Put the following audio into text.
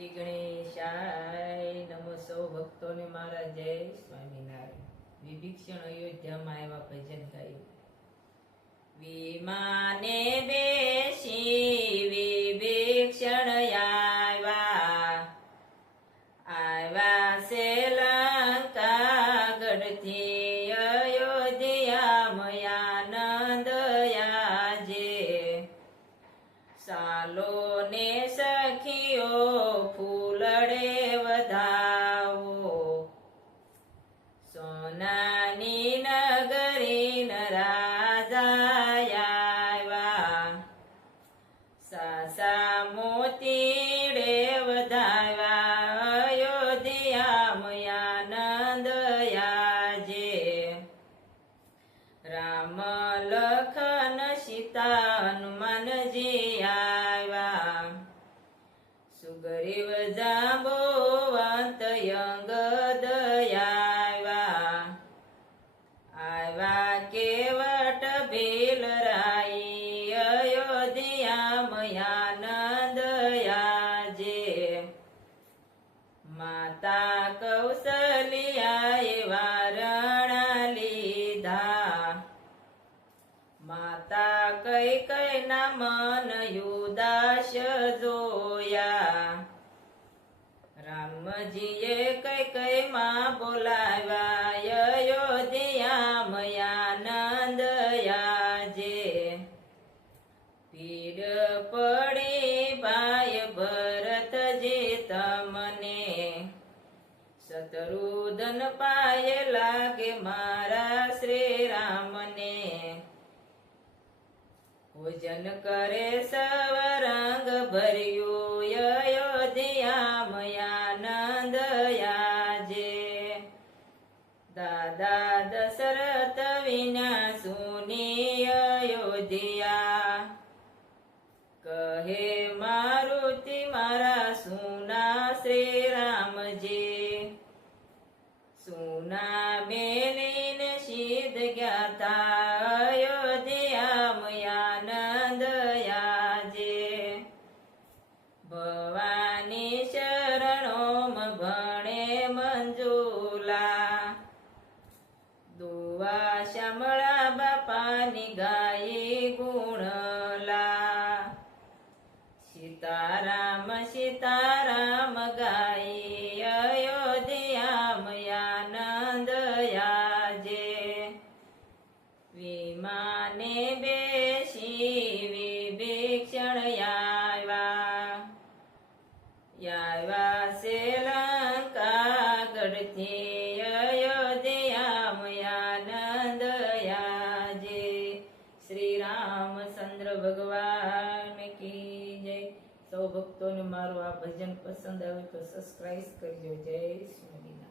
શ્રી ગણેશાય નમો. સૌ ભક્તોને મારા જય સ્વામિનારાયણ. વિભીક્ષણ અયોધ્યામાં આવ્યા, ભજન ગાયું. વિમાને બેસી વિભીક્ષણ આવ્યા શ્રીલંકા ગઢથી અયોધ્યા મયાનંદ આજે. સાલો ને સખીઓ ફૂલડે વધાવો, સોનાની નગરી ન રાજા આવ્યા. સાસા મોતીડે વધાવ્યા અયોધ્યા મયાનંદ આજે. રામ લખન સીતા હનુમાનજી આવ્યા. સુગ્રીવ જાંબુવંત અંગદ આવ્યા કેવટ ભીલરાઈ અયોધ્યા મયાનંદ આજે. માતા કૌશલ્યાએ વારણા લીધા, માતા કઈ કઈ ના મન યુદાસ જોયા. રામજીએ કઈ કઈ માં બોલાવ્યા અયોધ્યા મયાનંદ આજે. પીડ પડી ભાઈ ભરતજી તમને, શત્રુધન પાય લાગે મારા શ્રી રામને. ભોજન કરે સવરંગ ભર્યું અયોધ્યા મયાનંદ આજે. દાદા દશરથ વિના સુની અયોધ્યા, કહે મારુતિ મારા સુના શ્રી રામજી. સુના મેલીને સિદ્ધ જ્ઞાતા અયોધ્યા મયાનંદ આજે. ભવાની શરણોમ ભણે મંજુલા, દુવા શામળા બાપાની ગાઈ ગુણલા. સીતારામ સીતારામ ગાઈ અયોધ્યા મયાનંદ આજે. વિમાને બેસી વિભીક્ષણ આવ્યા શ્રીલંકા ગઢથી અયોધ્યા મયાનંદ આજે. શ્રી રામચંદ્ર ભગવાન કી જય. સૌ ભક્તોને મારું આ ભજન પસંદ આવે તો સબસ્ક્રાઇબ કરજો. જય સ્વામિનારાયણ.